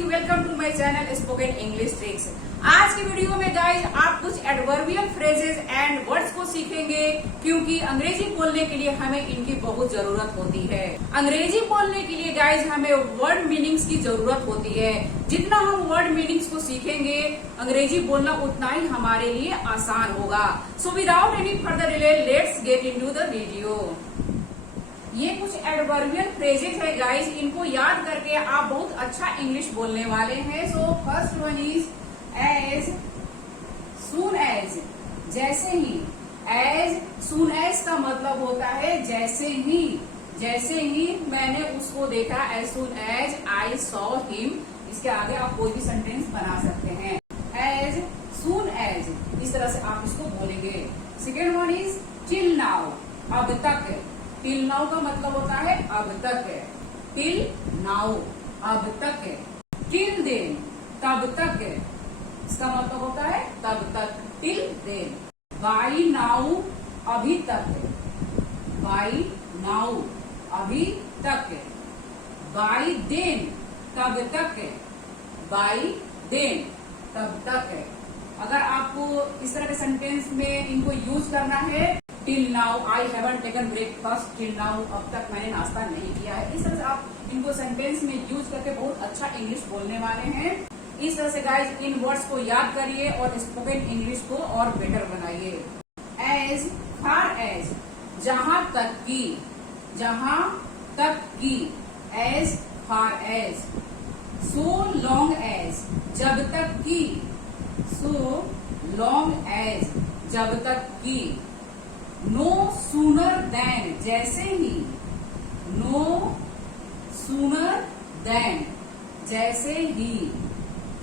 Watching, welcome to my channel spoken English tricks. आज की video में गाइज आप कुछ एडवर्बियल फ्रेजेस एंड वर्ड्स को सीखेंगे, क्योंकि अंग्रेजी बोलने के लिए हमें इनकी बहुत जरूरत होती है। अंग्रेजी बोलने के लिए गाइज हमें वर्ड मीनिंग्स की जरूरत होती है। जितना हम वर्ड मीनिंग्स को सीखेंगे अंग्रेजी बोलना उतना ही हमारे लिए आसान होगा। So without any further delay let's get into the video. ये कुछ एडवर्बियल फ्रेजेस है गाइस, इनको याद करके आप बहुत अच्छा इंग्लिश बोलने वाले हैं। So first one is as soon as, जैसे ही। एज सून एज का मतलब होता है जैसे ही। जैसे ही मैंने उसको देखा, as soon as I saw him. इसके आगे आप कोई भी सेंटेंस बना सकते हैं। एज सून एज, इस तरह से आप इसको बोलेंगे। Second one is till now, अब तक। टिल नाउ का मतलब होता है अब तक। टिल नाउ, अब तक। टिल देन, तब तक। इसका मतलब होता है तब तक। Till then. बाई नाउ, अभी तक। बाई नाउ, अभी तक। बाई देन, तब तक। बाई देन, तब तक। अगर आपको इस तरह के सेंटेंस में इनको यूज करना है, till now I haven't taken breakfast. Till now, अब तक मैंने नाश्ता नहीं किया है। इस तरह से आप इनको सेंटेंस में यूज करके बहुत अच्छा इंग्लिश बोलने वाले हैं। इस तरह से गाइज इन वर्ड्स को याद करिए और स्पोकन इंग्लिश को और बेटर बनाइए। एज फार एज, जहां तक की। जहां तक की। As far as. So long as, जब तक की। सो लॉन्ग एज, जब तक की। नो सूनर देन, जैसे ही। नो सूनर देन, जैसे ही।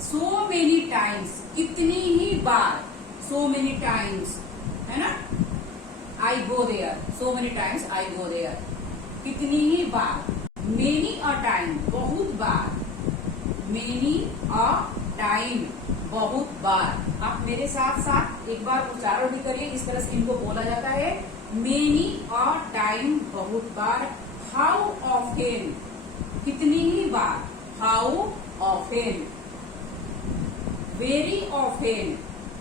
सो मेनी टाइम्स, कितनी ही बार। सो मेनी टाइम्स, है ना। I go there, so many times I go there, कितनी ही बार। मेनी अ टाइम, बहुत बार। मेनी अ टाइम, बहुत बार। आप मेरे साथ साथ एक बार उच्चारण भी करिए, इस तरह से इनको बोला जाता है। मेनी अ टाइम, बहुत बार। हाउ ऑफेन, कितनी ही बार। How often. वेरी ऑफेन,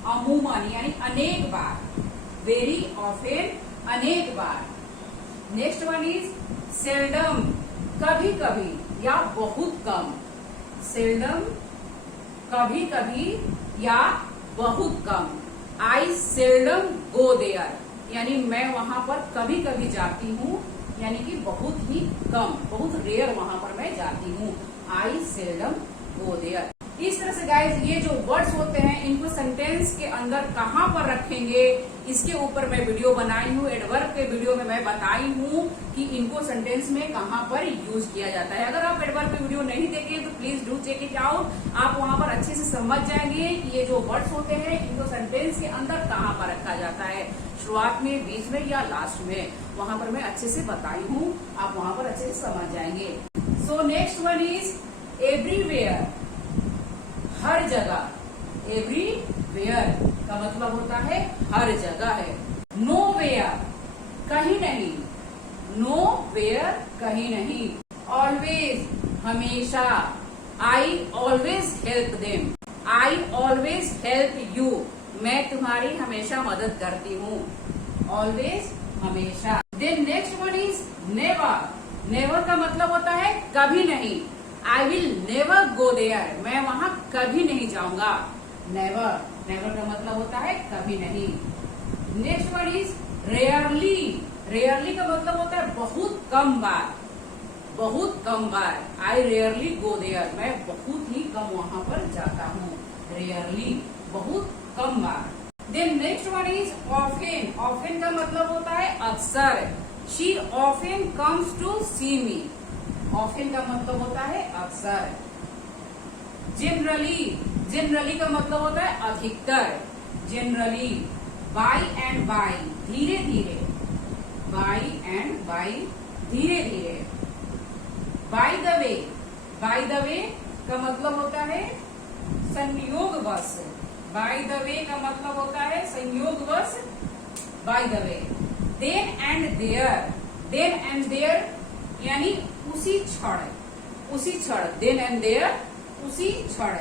अमूमन यानी अनेक बार। वेरी ऑफेन, अनेक बार। नेक्स्ट वन इज सेल्डम, कभी कभी या बहुत कम। सेल्डम, कभी कभी या बहुत कम। आई सेल्डम गो देयर, यानी मैं वहां पर कभी कभी जाती हूँ, यानी कि बहुत ही कम, बहुत रेयर वहां पर मैं जाती हूँ। आई सेल्डम गो देयर। इस तरह से गाइज ये जो वर्ड्स होते हैं इनको सेंटेंस के अंदर कहाँ पर रखेंगे, इसके ऊपर मैं वीडियो बनाई हूँ। एडवर्ब के वीडियो में मैं बताई हूँ कि इनको सेंटेंस में कहाँ पर यूज किया जाता है। अगर आप एडवर्ब के वीडियो नहीं देखे तो please do check it out. आप वहां पर अच्छे से समझ जाएंगे कि ये जो वर्ड्स होते हैं इनको सेंटेंस के अंदर कहाँ पर रखा जाता है, शुरुआत में, बीच में या लास्ट में। वहां पर मैं अच्छे से बताई हूँ, आप वहां पर अच्छे से समझ जाएंगे। So next one is everywhere, हर जगह। एवरीवेयर का मतलब होता है हर जगह है। नो वेयर, कहीं नहीं। नो वेयर, कहीं नहीं। ऑलवेज, हमेशा। I always help them. I always help you, मैं तुम्हारी हमेशा मदद करती हूँ। ऑलवेज, हमेशा। Then next one is never. Never का मतलब होता है कभी नहीं। I will never go there, मैं वहां कभी नहीं जाऊंगा। नेवर, नेवर का मतलब होता है कभी नहीं। Next one is rarely. Rarely का मतलब होता है बहुत कम बार। बहुत कम बार। आई रेयरली गो देयर, मैं बहुत ही कम वहां पर जाता हूँ। रेयरली, बहुत कम बार। Then next one is often. Often का मतलब होता है अक्सर। She often comes to see me. Often का मतलब होता है अक्सर। जनरली, जनरली का मतलब होता है अधिकतर। जनरली। बाय एंड बाय, धीरे धीरे। बाय एंड बाय, धीरे धीरे। Bye the way. Bye the वे का मतलब होता है संयोगवश। बाय द वे का मतलब होता है संयोगवश। By the way. Then and there. Then and there यानी उसी क्षण, उसी क्षण। देन एंड देयर, उसी क्षण।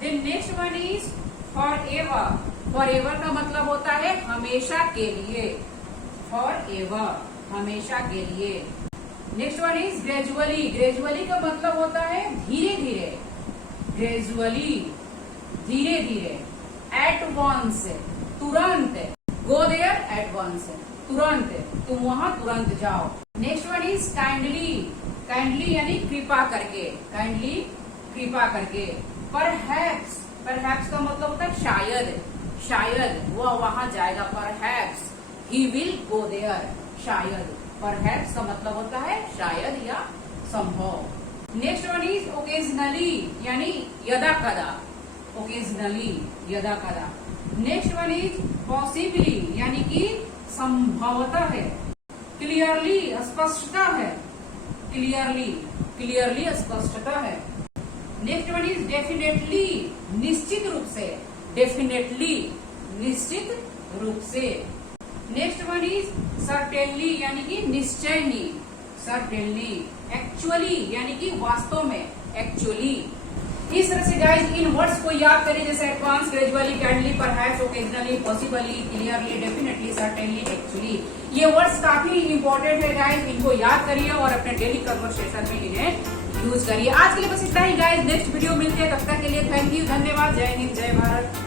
Then next one is forever. Forever का मतलब होता है हमेशा के लिए, फॉर एवर हमेशा के लिए। Next one is gradually. Gradually का मतलब होता है धीरे धीरे, ग्रेजुअली धीरे धीरे। एट वंस तुरंत, गो देयर एट वंस तुरंत, तुम वहां तुरंत जाओ। Next one is kindly. Kindly यानी कृपा करके, काइंडली कृपा करके। परहैप्स, परहैप्स का मतलब होता है शायद, शायद वह वहां जाएगा। Perhaps he will go there, शायद। परहैप्स का मतलब होता है शायद या संभव। नेक्स्ट वन इज ओकेजनली यानी यदा कदा, ओकेजनली यदा कदा। नेक्स्ट वन इज पॉसिबली यानी कि संभवतः है। क्लियरली स्पष्टता है, क्लियरली, क्लियरली स्पष्टता है। नेक्स्ट वन इज डेफिनेटली निश्चित रूप से, डेफिनेटली निश्चित रूप से। नेक्स्ट वन इज सर्टेनली यानी कि निश्चय ही, सर्टेनली। एक्चुअली यानी कि वास्तव में, एक्चुअली। इस तरह से गाइज इन वर्ड्स को याद करें, जैसे advance, gradually, kindly, perhaps, occasionally, possibly, clearly, definitely, certainly, actually. ये वर्ड्स काफी इंपॉर्टेंट है गाइज, इनको याद करिए और अपने डेली कन्वर्सेशन में इन्हें यूज करिए। आज के लिए बस इतना ही गाइज, नेक्स्ट वीडियो मिलते हैं, तब तक के लिए थैंक यू, धन्यवाद, जय हिंद, जय भारत।